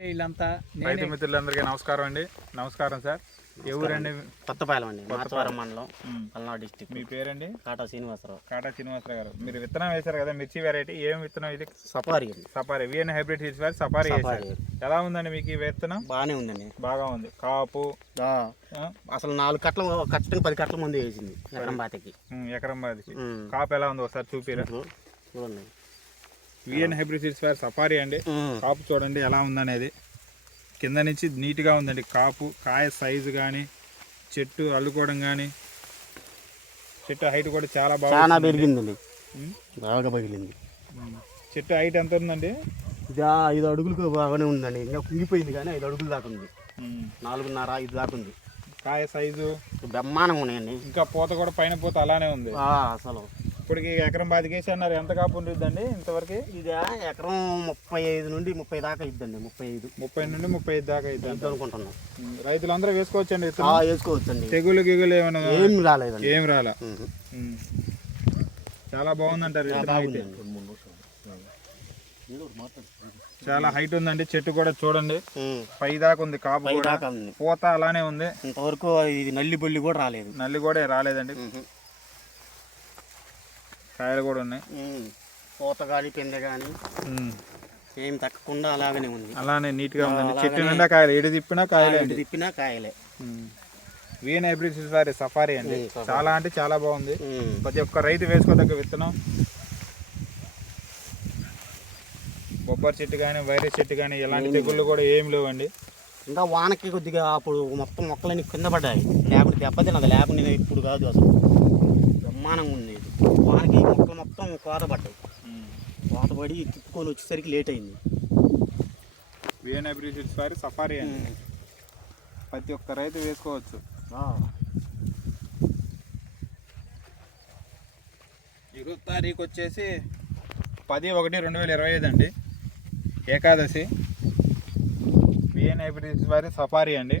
వీళ్ళంతా రైతు మిత్రులందరికీ నమస్కారం అండి. నమస్కారం సార్. ఏ ఊరండి? కొత్తపాలెం అండి. మార్చవరం మండలం. పల్నాడు డిస్టిక్. మీ పేరండి? కాటా శ్రీనివాసరావు. కాటా శ్రీనివాసరావు గారు. మీరు విత్తనం వేశారు కదా మిర్చి వెరైటీ ఏం విత్తనం ఇది? సఫారీ అండి. Safari. V N hybrid seeds వారి సఫారీ సఫారీ. వేశారు ఎలా ఉందండి మీకు ఈ విత్తనం? బాగానే ఉందండి. బాగా ఉంది. కాపు? అసలు నాలుగు కట్టలు కట్టడానికి పది కట్టల ముందు వేసింది. ఎకరం బాతకి. ఎకరం ఉమ్. కాపు ఎలా ఉంది ఒకసారి చూపిరా? విఎన్ హైబ్రిడ్ సీడ్స్ వారి సఫారీ అండి. కాపు చూడండి ఎలా ఉందనేది. కింద నుంచి నీట్గా ఉందండి కాపు. కాయ సైజు కానీ చెట్టు అల్లుకోవడం కానీ చెట్టు హైట్ కూడా చాలా బాగా. పెరిగిందండి. బాగా పగిలింది. చెట్టు హైట్ ఎంత ఉందండి? ఇది ఆ ఐదు అడుగులకు బాగానే ఉందండి. ఇంకా కుంగిపోయింది కానీ ఐదు అడుగులు దాకా ఉంది. నాలుగున్నర ఐదు దాకా ఉంది. కాయ సైజు బ్రహ్మాండంగా ఉన్నాయండి. ఇంకా పూత కూడా పైన పూత అలానే ఉంది. అసలు. ఇప్పటికి ఎకరం బాదికేసి అన్నారు. ఎంత కాపు ఉంటుందండి ఇంతవరకు? ఇది ఎకరం ముప్పై ఐదు నుండి ముప్పై దాకా ఇద్దండి ముప్పై ఐదు. ముప్పై నుండి ముప్పై ఐదు దాకా అయితే ఇది అనుకుంటున్నాం. రైతులందరూ వేసుకోవచ్చండి వేసుకోవచ్చండి. తెగులు గిగులు ఏమైనా? ఏం రాలేదండి. ఏం రాలా. చాలా బాగుందంటారు చాలా హైట్ ఉందండి. చెట్టు కూడా చూడండి. పై దాకా ఉంది కాపు పూత అలానే ఉంది. ఇంతవరకు ఇది నల్లి బొల్లి కూడా రాలేదు. నల్లి కూడా రాలేదండి. కాయలు కూడా ఉన్నాయి. పూత కానీ పిందె కానీ. ఏం తక్కకుండా అలాగనే ఉంది. అలానే నీట్గా ఉందండి. అలాగనే- చెట్టు నిండా కాయలు. ఎటు తిప్పినా కాయలే తిప్పినా కాయలే. వీఎన్ హైబ్రిడ్ వారి సఫారీ అండి. చాలా అంటే చాలా బాగుంది. ప్రతి ఒక్క రైతు వేసుకోదగ్గ విత్తనం. బొబ్బరి చెట్టు కానీ వైరస్ చెట్టు కానీ ఎలాంటి తెగుళ్ళు కూడా ఏం లేవండి. ఇంకా వానకి కొద్దిగా అప్పుడు మొత్తం మొక్కలన్నీ కింద పడ్డాయి. లేకుంటే దెబ్బతిన్నది. లేకుండా నేను ఇప్పుడు కాదు అసలు. బ్రహ్మాండంగా ఉంది వానకి కోత పడ్డాయి. కోత పడి తిప్పుకొని వచ్చేసరికి లేట్ అయింది. వీఎన్ వారి సఫారీ అండి. ప్రతి ఒక్క రైతు వేసుకోవచ్చు. ఇరవై తారీఖు వచ్చేసి పది ఒకటి రెండు వేల ఇరవై ఐదు అండి. ఏకాదశి. విఎన్ హైబ్రిడ్ వారి సఫారీ అండి.